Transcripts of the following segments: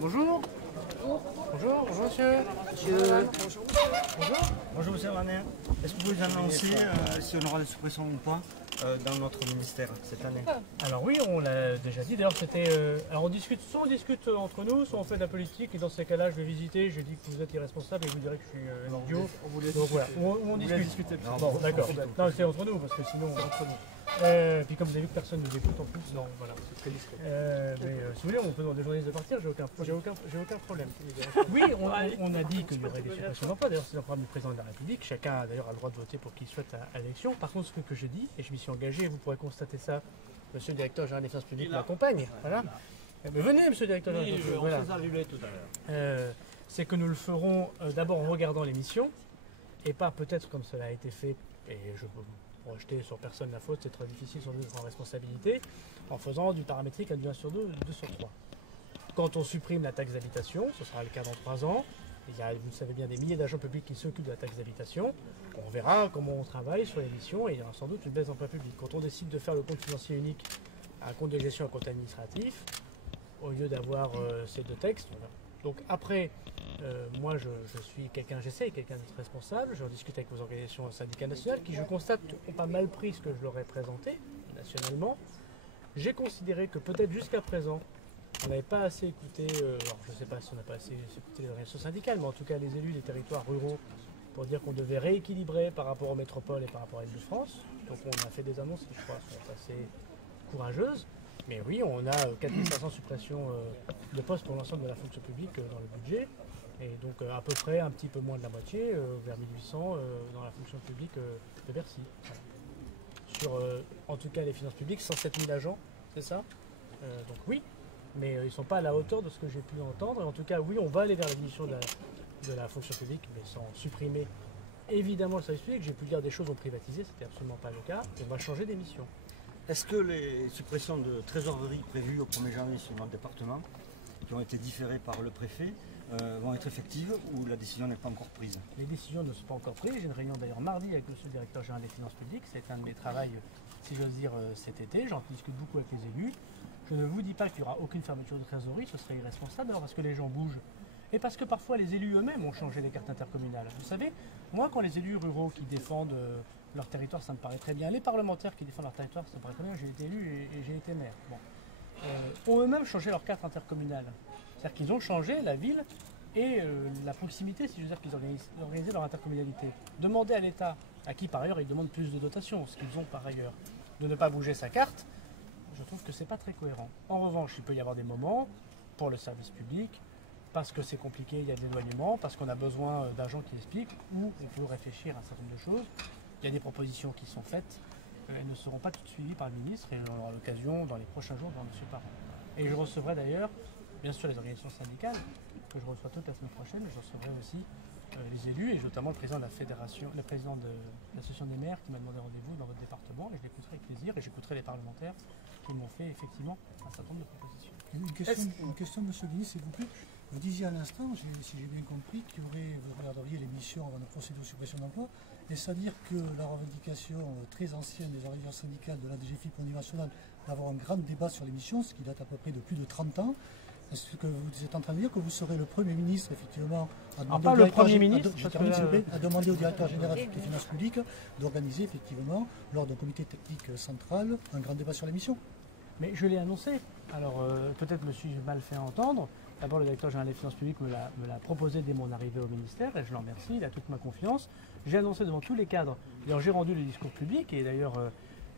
Bonjour. Bonjour, bonjour monsieur. Bonjour. Bonjour monsieur Manet. Est-ce que vous pouvez annoncer si on aura des suppressions ou pas dans notre ministère cette année? Alors oui, on l'a déjà dit. D'ailleurs, c'était. Alors on discute, soit on discute entre nous, soit on fait de la politique. Et dans ces cas-là, je vais visiter. Je dis que vous êtes irresponsable et vous direz que je suis un idiot. Donc voilà, on discute. Bon, d'accord. Non, c'est entre nous parce que sinon. Entre nous. Puis comme vous avez vu que personne ne nous écoute en plus. Non, voilà. C'est très discret. Mais si vous voulez, on peut demander aux journalistes de partir. J'ai aucun problème. Oui, on a dit qu'il y aurait des suppressions d'emplois. D'ailleurs, c'est le programme du président de la République. Chacun d'ailleurs a le droit de voter pour qui souhaite à l'élection. Par contre, ce que je dis, et je m'y suis engagé, et vous pourrez constater ça, monsieur le directeur général des finances publiques m'accompagne. Voilà. Mais venez, monsieur le directeur général. Oui, on s'est allumé tout à l'heure. C'est que nous le ferons d'abord en regardant l'émission, et pas peut-être comme cela a été fait, et je peux rejeter sur personne la faute, c'est très difficile sans doute en responsabilité, en faisant du paramétrique à 1 sur 2, 2 sur 3. Quand on supprime la taxe d'habitation, ce sera le cas dans 3 ans, il y a, vous le savez bien, des milliers d'agents publics qui s'occupent de la taxe d'habitation. On verra comment on travaille sur l'émission et il y aura sans doute une baisse d'emplois publics. Quand on décide de faire le compte financier unique, un compte de gestion et un compte administratif, au lieu d'avoir ces deux textes, voilà. Donc après, moi je suis quelqu'un, j'essaie quelqu'un d'être responsable, je discute avec vos organisations syndicales nationales qui, je constate, n'ont pas mal pris ce que je leur ai présenté nationalement. J'ai considéré que peut-être jusqu'à présent, on n'avait pas assez écouté, alors je ne sais pas si on n'a pas assez écouté les organisations syndicales, mais en tout cas les élus des territoires ruraux pour dire qu'on devait rééquilibrer par rapport aux métropoles et par rapport à l'Île-de-France. Donc on a fait des annonces qui, je crois, sont assez courageuses. Mais oui, on a 4500 suppressions de postes pour l'ensemble de la fonction publique dans le budget. Et donc à peu près un petit peu moins de la moitié, vers 1800 dans la fonction publique de Bercy. Sur, en tout cas, les finances publiques, 107 000 agents, c'est ça? Donc oui, mais ils ne sont pas à la hauteur de ce que j'ai pu entendre. Et en tout cas, oui, on va aller vers la diminution de la fonction publique, mais sans supprimer évidemment le service public. J'ai pu dire des choses ont privatisé, ce n'était absolument pas le cas. On va changer d'émission. Est-ce que les suppressions de trésorerie prévues au 1er janvier sur notre département, qui ont été différées par le préfet, vont être effectives ou la décision n'est pas encore prise? Les décisions ne sont pas encore prises. J'ai une réunion d'ailleurs mardi avec monsieur le directeur général des finances publiques. C'est un de mes travaux, si j'ose dire, cet été. J'en discute beaucoup avec les élus. Je ne vous dis pas qu'il n'y aura aucune fermeture de trésorerie, ce serait irresponsable, d'abord parce que les gens bougent. Et parce que parfois les élus eux-mêmes ont changé les cartes intercommunales. Vous savez, moi quand les élus ruraux qui défendent leur territoire, ça me paraît très bien. Les parlementaires qui défendent leur territoire, ça me paraît très bien. J'ai été élu et j'ai été maire. Bon. Ont eux-mêmes changé leur carte intercommunale. C'est-à-dire qu'ils ont changé la ville et la proximité, si je veux dire, qu'ils organisaient leur intercommunalité. Demander à l'État, à qui par ailleurs ils demandent plus de dotations, ce qu'ils ont par ailleurs, de ne pas bouger sa carte, je trouve que c'est pas très cohérent. En revanche, il peut y avoir des moments pour le service public, parce que c'est compliqué, il y a de l'éloignement, parce qu'on a besoin d'agents qui expliquent, où on peut réfléchir à un certain nombre de choses. Il y a des propositions qui sont faites, elles ne seront pas toutes suivies par le ministre, et on aura l'occasion dans les prochains jours dans M. Parent. Et je recevrai d'ailleurs, bien sûr, les organisations syndicales, que je reçois toute la semaine prochaine, mais je recevrai aussi les élus, et notamment le président de la fédération, le président de l'association des maires qui m'a demandé rendez-vous dans votre département, et je l'écouterai avec plaisir, et j'écouterai les parlementaires qui m'ont fait effectivement un certain nombre de propositions. Une question, monsieur le ministre, s'il vous plaît. Vous disiez à l'instant, si j'ai bien compris, que vous regarderiez l'émission avant de procéder aux suppressions d'emplois. Est-ce à dire que la revendication très ancienne des organisations syndicales de la DGFiP au niveau national d'avoir un grand débat sur l'émission, ce qui date à peu près de plus de 30 ans, est-ce que vous êtes en train de dire que vous serez le Premier ministre, effectivement, à demander au directeur général des finances publiques d'organiser, effectivement, lors d'un comité technique central, un grand débat sur l'émission? Mais je l'ai annoncé. Alors, peut-être me suis-je mal fait entendre. D'abord, le directeur général des finances publiques me l'a proposé dès mon arrivée au ministère, et je l'en remercie, il a toute ma confiance. J'ai annoncé devant tous les cadres. D'ailleurs, j'ai rendu le discours public, et d'ailleurs,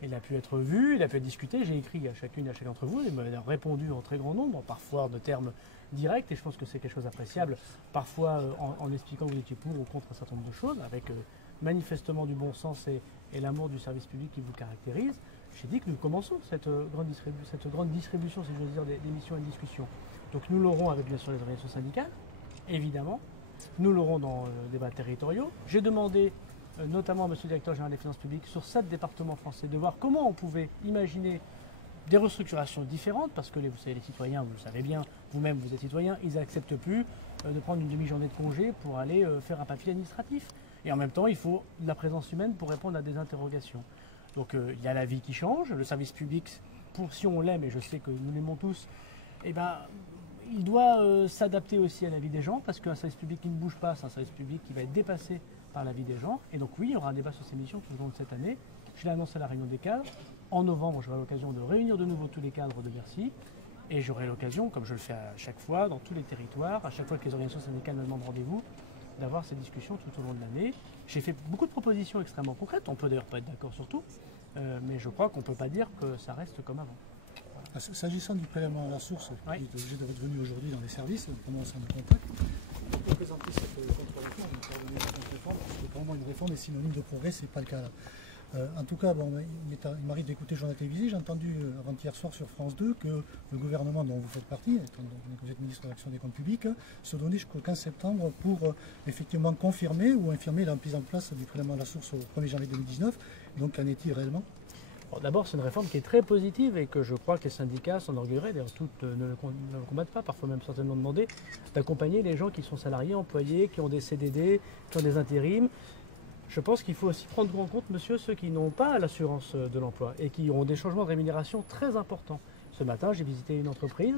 il a pu être vu, il a pu être discuté. J'ai écrit à chacune et à chacun d'entre vous, il m'a répondu en très grand nombre, parfois de termes directs, et je pense que c'est quelque chose d'appréciable, parfois en expliquant que vous étiez pour ou contre un certain nombre de choses, avec manifestement du bon sens et l'amour du service public qui vous caractérise. J'ai dit que nous commençons cette grande distribution, si je veux dire, d'émissions et de discussions. Donc nous l'aurons avec bien sûr les organisations syndicales, évidemment. Nous l'aurons dans les débats territoriaux. J'ai demandé notamment à M. le directeur général des finances publiques sur 7 départements français de voir comment on pouvait imaginer des restructurations différentes, parce que vous savez, les citoyens, vous le savez bien, vous-même vous êtes citoyen, ils n'acceptent plus de prendre une demi-journée de congé pour aller faire un papier administratif. Et en même temps, il faut de la présence humaine pour répondre à des interrogations. Donc il y a la vie qui change, le service public, si on l'aime, et je sais que nous l'aimons tous, eh ben, il doit s'adapter aussi à la vie des gens, parce qu'un service public qui ne bouge pas, c'est un service public qui va être dépassé par la vie des gens. Et donc oui, il y aura un débat sur ces missions tout au long de cette année. Je l'ai annoncé à la réunion des cadres. En novembre, j'aurai l'occasion de réunir de nouveau tous les cadres de Bercy. Et j'aurai l'occasion, comme je le fais à chaque fois, dans tous les territoires, à chaque fois que les organisations syndicales me demandent rendez-vous, d'avoir ces discussions tout au long de l'année. J'ai fait beaucoup de propositions extrêmement concrètes. On peut d'ailleurs pas être d'accord sur tout, mais je crois qu'on ne peut pas dire que ça reste comme avant. S'agissant du prélèvement à la source, oui, qui est obligé d'être venu aujourd'hui dans les services, notamment au centre de contact, pour présenter cette contre-réforme, parce que pour moi une réforme est synonyme de progrès, c'est pas le cas là. En tout cas, bon, il m'arrive d'écouter le journal télévisé. J'ai entendu avant-hier soir sur France 2 que le gouvernement dont vous faites partie, étant donné que vous êtes ministre de l'Action des Comptes Publics, se donnait jusqu'au 15 septembre pour effectivement confirmer ou infirmer la mise en place du prélèvement à la source au 1er janvier 2019. Donc, qu'en est-il réellement? D'abord, c'est une réforme qui est très positive et que je crois que les syndicats s'enorgueilleraient, d'ailleurs toutes ne le combattent pas, parfois même certainement demandé, d'accompagner les gens qui sont salariés, employés, qui ont des CDD, qui ont des intérims. Je pense qu'il faut aussi prendre en compte, monsieur, ceux qui n'ont pas l'assurance de l'emploi et qui ont des changements de rémunération très importants. Ce matin, j'ai visité une entreprise,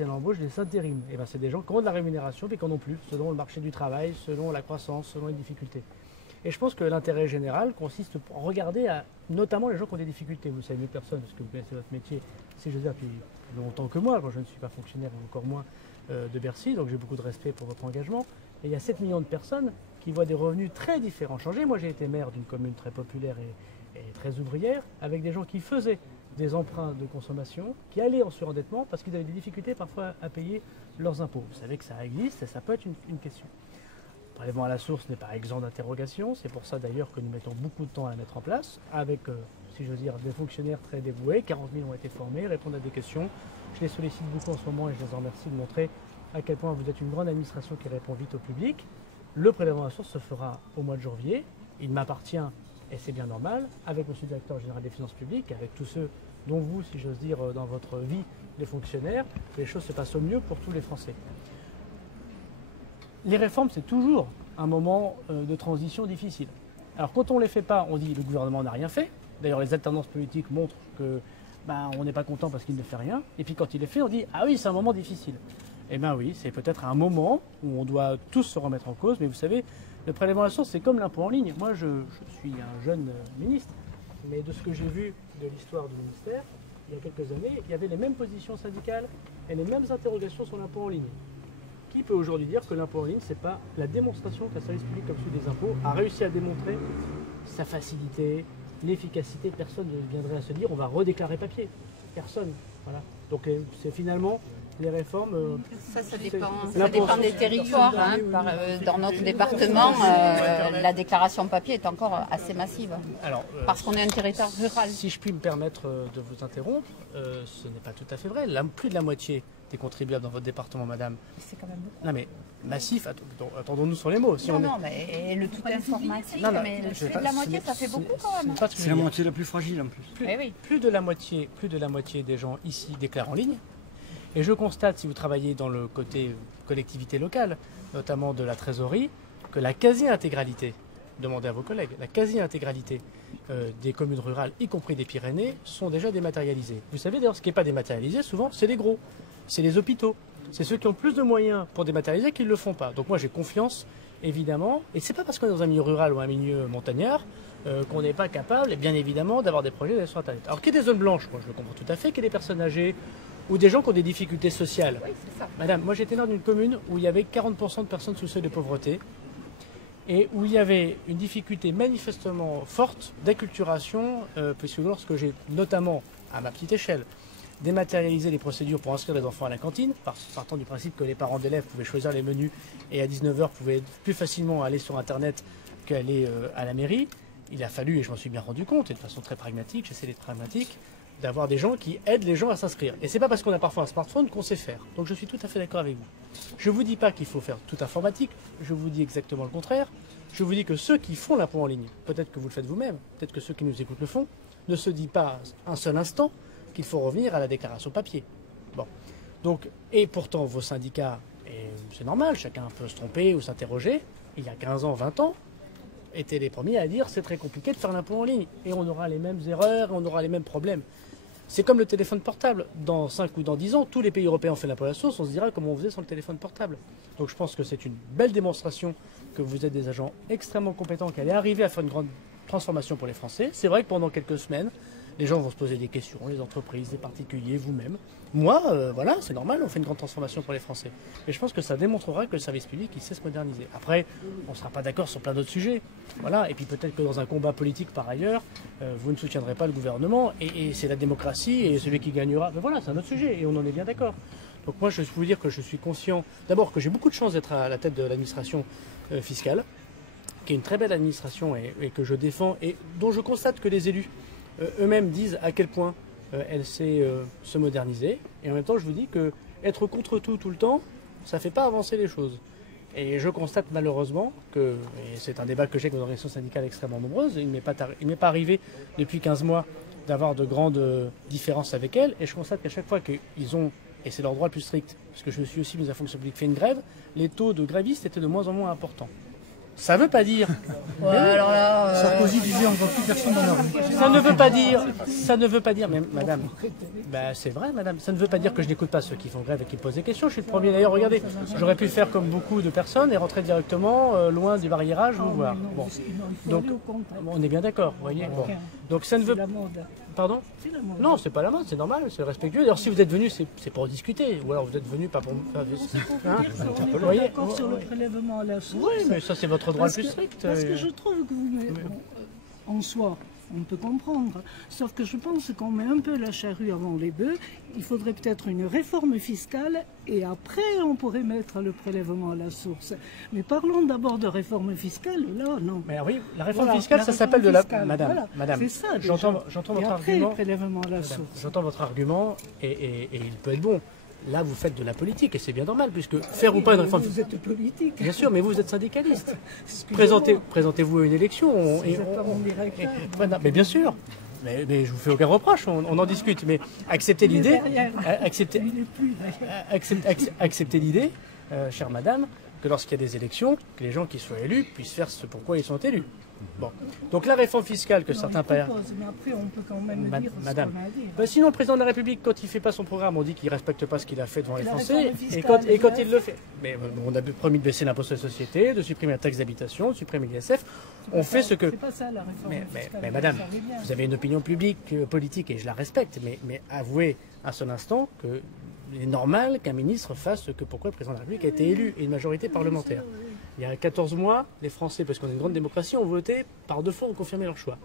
elle embauche des intérims. Et ben, c'est des gens qui ont de la rémunération mais qui n'en ont plus, selon le marché du travail, selon la croissance, selon les difficultés. Et je pense que l'intérêt général consiste à regarder à notamment les gens qui ont des difficultés. Vous savez mieux que personne, parce que vous connaissez votre métier, si je veux dire, depuis plus longtemps que moi. Je ne suis pas fonctionnaire, encore moins de Bercy, donc j'ai beaucoup de respect pour votre engagement. Et il y a 7 millions de personnes qui voient des revenus très différents changer. Moi, j'ai été maire d'une commune très populaire et très ouvrière, avec des gens qui faisaient des emprunts de consommation, qui allaient en surendettement parce qu'ils avaient des difficultés parfois à payer leurs impôts. Vous savez que ça existe et ça peut être une question. Le prélèvement à la source n'est pas exempt d'interrogation. C'est pour ça d'ailleurs que nous mettons beaucoup de temps à la mettre en place, avec, si j'ose dire, des fonctionnaires très dévoués. 40 000 ont été formés, répondent à des questions. Je les sollicite beaucoup en ce moment et je les en remercie de montrer à quel point vous êtes une grande administration qui répond vite au public. Le prélèvement à la source se fera au mois de janvier. Il m'appartient, et c'est bien normal, avec M. le directeur général des finances publiques, avec tous ceux dont vous, si j'ose dire, dans votre vie, les fonctionnaires, que les choses se passent au mieux pour tous les Français. Les réformes, c'est toujours un moment de transition difficile. Alors quand on ne les fait pas, on dit le gouvernement n'a rien fait. D'ailleurs, les alternances politiques montrent que on n'est pas content parce qu'il ne fait rien. Et puis quand il est fait, on dit ah oui, c'est un moment difficile. Eh bien oui, c'est peut-être un moment où on doit tous se remettre en cause. Mais vous savez, le prélèvement à la source, c'est comme l'impôt en ligne. Moi, je suis un jeune ministre, mais de ce que j'ai vu de l'histoire du ministère, il y a quelques années, il y avait les mêmes positions syndicales et les mêmes interrogations sur l'impôt en ligne. Qui peut aujourd'hui dire que l'impôt en ligne, c'est pas la démonstration qu'un service public comme celui des impôts a réussi à démontrer sa facilité, l'efficacité? Personne ne viendrait à se dire on va redéclarer papier. Personne. Voilà. Donc c'est finalement les réformes. Ça dépend des territoires. Hein. Dans notre département, la déclaration papier est encore assez massive. Alors, parce qu'on est un territoire rural. Si je puis me permettre de vous interrompre, ce n'est pas tout à fait vrai. Plus de la moitié des contribuables dans votre département, madame. C'est quand même beaucoup. Non mais massif, attendons-nous sur les mots. Si non, mais le tout informatique, mais plus de la moitié, ça fait beaucoup quand même. C'est la moitié la plus fragile en plus. Plus de la moitié des gens ici déclarent en ligne. Et je constate, si vous travaillez dans le côté collectivité locale, notamment de la trésorerie, que la quasi-intégralité, demandez à vos collègues, la quasi-intégralité des communes rurales, y compris des Pyrénées, sont déjà dématérialisées. Vous savez d'ailleurs, ce qui n'est pas dématérialisé, souvent, c'est les gros. C'est les hôpitaux. C'est ceux qui ont plus de moyens pour dématérialiser qui ne le font pas. Donc moi, j'ai confiance, évidemment. Et c'est pas parce qu'on est dans un milieu rural ou un milieu montagnard qu'on n'est pas capable, bien évidemment, d'avoir des projets d'aller sur Internet. Alors qu'il y ait des zones blanches, moi je le comprends tout à fait, qu'il y ait des personnes âgées ou des gens qui ont des difficultés sociales. Oui, c'est ça. Madame, moi j'étais dans une commune où il y avait 40% de personnes sous le seuil de pauvreté et où il y avait une difficulté manifestement forte d'acculturation, puisque lorsque j'ai notamment, à ma petite échelle, dématérialisé les procédures pour inscrire les enfants à la cantine, partant du principe que les parents d'élèves pouvaient choisir les menus et à 19h pouvaient plus facilement aller sur Internet qu'aller à la mairie, il a fallu, et je m'en suis bien rendu compte, et de façon très pragmatique, j'essaie d'être pragmatique, d'avoir des gens qui aident les gens à s'inscrire. Et c'est pas parce qu'on a parfois un smartphone qu'on sait faire. Donc je suis tout à fait d'accord avec vous. Je ne vous dis pas qu'il faut faire tout informatique, je vous dis exactement le contraire. Je vous dis que ceux qui font l'impôt en ligne, peut-être que vous le faites vous-même, peut-être que ceux qui nous écoutent le font, ne se disent pas un seul instant qu'il faut revenir à la déclaration papier. Bon. Donc, et pourtant, vos syndicats, et c'est normal, chacun peut se tromper ou s'interroger, il y a 15 ans, 20 ans, étaient les premiers à dire c'est très compliqué de faire l'impôt en ligne. Et on aura les mêmes erreurs, on aura les mêmes problèmes. C'est comme le téléphone portable. Dans 5 ou dans 10 ans, tous les pays européens ont fait l'impôt à la source, on se dira comment on faisait sans le téléphone portable. Donc je pense que c'est une belle démonstration que vous êtes des agents extrêmement compétents, qui allez arriver à faire une grande transformation pour les Français. C'est vrai que pendant quelques semaines, les gens vont se poser des questions, les entreprises, les particuliers, vous-même. Moi, voilà, c'est normal, on fait une grande transformation pour les Français. Et je pense que ça démontrera que le service public, il sait se moderniser. Après, on ne sera pas d'accord sur plein d'autres sujets. Voilà. Et puis peut-être que dans un combat politique par ailleurs, vous ne soutiendrez pas le gouvernement. Et c'est la démocratie et celui qui gagnera. Mais voilà, c'est un autre sujet et on en est bien d'accord. Donc moi, je peux vous dire que je suis conscient, d'abord que j'ai beaucoup de chance d'être à la tête de l'administration fiscale, qui est une très belle administration et que je défends et dont je constate que les élus eux-mêmes disent à quel point elle sait se moderniser. Et en même temps, je vous dis que être contre tout le temps, ça ne fait pas avancer les choses. Et je constate malheureusement que, et c'est un débat que j'ai avec mes organisations syndicales extrêmement nombreuses, il ne m'est pas arrivé depuis 15 mois d'avoir de grandes différences avec elles. Et je constate qu'à chaque fois qu'ils ont, et c'est leur droit le plus strict, parce que je me suis aussi mis à la fonction publique, fait une grève, les taux de grévistes étaient de moins en moins importants. Ça ne veut pas dire. Ouais, alors là, Sarkozy disait on ne voit plus personne dans la rue. Ça ne veut pas dire, mais madame, bah, c'est vrai madame, ça ne veut pas dire que je n'écoute pas ceux qui font grève et qui posent des questions. Je suis le premier d'ailleurs, regardez, j'aurais pu faire comme beaucoup de personnes et rentrer directement loin du barriérage, vous voir. Bon. Donc, on est bien d'accord, vous voyez. Bon. Donc ça ne veut pas. Pardon? Non, c'est pas la mode, c'est normal, c'est respectueux. D'ailleurs, si vous êtes venu, c'est pour discuter. Ou alors vous êtes venu pas pour. On est d'accord sur le prélèvement à la source. Oui, mais ça c'est votre droit le plus strict. Parce que je trouve que vous en soi, on peut comprendre. Sauf que je pense qu'on met un peu la charrue avant les bœufs. Il faudrait peut-être une réforme fiscale et après on pourrait mettre le prélèvement à la source. Mais parlons d'abord de réforme fiscale. Là, non. Mais oui, la réforme fiscale, ça s'appelle de la. Madame, c'est ça. J'entends votre argument. Le prélèvement à la source. J'entends votre argument et il peut être bon. Là, vous faites de la politique et c'est bien normal, puisque faire ou pas une réforme. Vous êtes politique. Bien sûr, mais vous êtes syndicaliste. Présentez-vous à une élection. Mais bien sûr. Mais je vous fais aucun reproche, on en discute. Mais acceptez l'idée. Acceptez l'idée, chère madame, que lorsqu'il y a des élections, que les gens qui soient élus puissent faire ce pourquoi ils sont élus. Bon. Donc la réforme fiscale que certains payent. Mais après, on peut quand même dire madame. Ce qu'on a à dire. Ben, sinon, le président de la République, quand il ne fait pas son programme, on dit qu'il ne respecte pas ce qu'il a fait devant les Français. Et quand il le fait. Mais on a promis de baisser l'impôt sur les sociétés, de supprimer la taxe d'habitation, de supprimer l'ISF. On fait ce que. C'est pas ça la réforme fiscale. Mais madame, vous avez une opinion publique, politique, et je la respecte, mais avouez un seul instant qu'il est normal qu'un ministre fasse ce que pourquoi le président de la République a été élu et une majorité parlementaire. Il y a 14 mois, les Français, parce qu'on est une grande démocratie, ont voté par 2 fois, ont confirmé leur choix.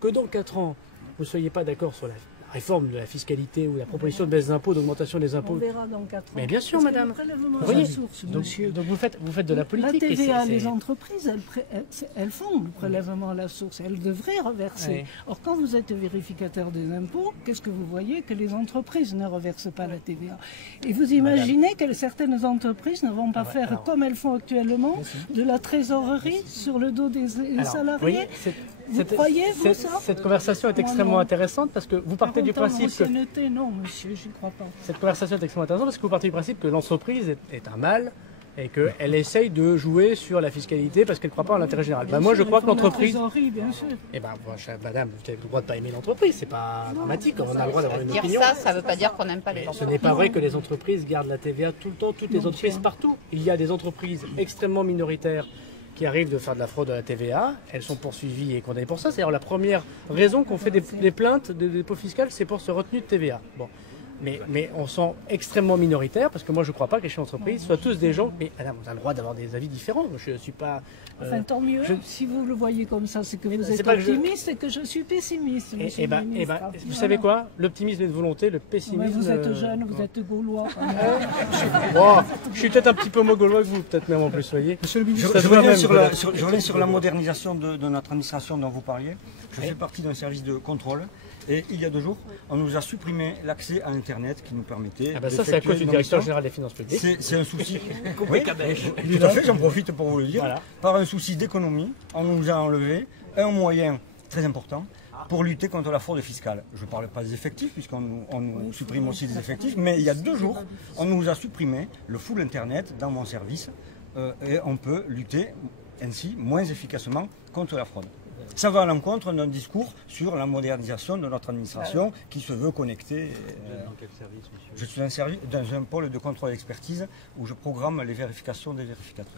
Que dans 4 ans, vous ne soyez pas d'accord sur la réforme de la fiscalité ou la proposition de baisse d'impôts, d'augmentation des impôts. On verra dans 4 ans. Mais bien sûr, madame. Vous voyez, donc vous faites de la politique. La TVA, les entreprises, elles font le prélèvement à la source. Elles devraient reverser. Oui. Or, quand vous êtes vérificateur des impôts, qu'est-ce que vous voyez? Que les entreprises ne reversent pas la TVA. Et vous imaginez que certaines entreprises ne vont pas faire comme elles font actuellement, de la trésorerie sur le dos des salariés. Vous croyez, vous, ça? Cette conversation est extrêmement intéressante parce que vous partez du principe que... Non, monsieur, j'y crois pas. Cette conversation est extrêmement intéressante parce que vous partez du principe que l'entreprise est un mal et qu'elle essaye de jouer sur la fiscalité parce qu'elle ne croit pas en l'intérêt général. Moi, je crois que l'entreprise... bien sûr. Eh bien, madame, vous avez le droit de ne pas aimer l'entreprise, c'est pas dramatique, on a le droit d'avoir une opinion. Ça ne veut pas dire qu'on n'aime pas les entreprises. Ce n'est pas vrai que les entreprises gardent la TVA tout le temps, toutes les entreprises partout. Il y a des entreprises extrêmement minoritaires qui arrivent de faire de la fraude à la TVA, elles sont poursuivies et condamnées pour ça. C'est-à-dire la première raison qu'on fait des plaintes de dépôt fiscal, c'est pour ce retenu de TVA. Bon. Mais on sent extrêmement minoritaire, parce que moi je ne crois pas que les chefs d'entreprise soient tous des gens... Mais madame, on a le droit d'avoir des avis différents, je ne suis pas... Enfin, tant mieux, si vous le voyez comme ça, c'est que vous êtes optimiste et que je suis pessimiste, monsieur le ministre. Vous savez quoi? L'optimisme est de volonté, le pessimisme... Vous êtes jeune, vous êtes gaulois. Je suis peut-être un petit peu moins gaulois que vous, peut-être même en plus, voyez. Monsieur le ministre, je reviens sur la modernisation de notre administration dont vous parliez. Je fais partie d'un service de contrôle. Et il y a 2 jours, on nous a supprimé l'accès à Internet qui nous permettait... ça, c'est à cause du directeur général des finances publiques. C'est un souci. Oui, tout à fait, j'en profite pour vous le dire. Voilà. Par un souci d'économie, on nous a enlevé un moyen très important pour lutter contre la fraude fiscale. Je ne parle pas des effectifs, puisqu'on nous supprime aussi des effectifs, mais il y a 2 jours, on nous a supprimé le full Internet dans mon service et on peut lutter ainsi moins efficacement contre la fraude. Ça va à l'encontre d'un discours sur la modernisation de notre administration qui se veut connectée. Dans quel service, monsieur ? Je suis dans un pôle de contrôle et d'expertise où je programme les vérifications des vérificateurs.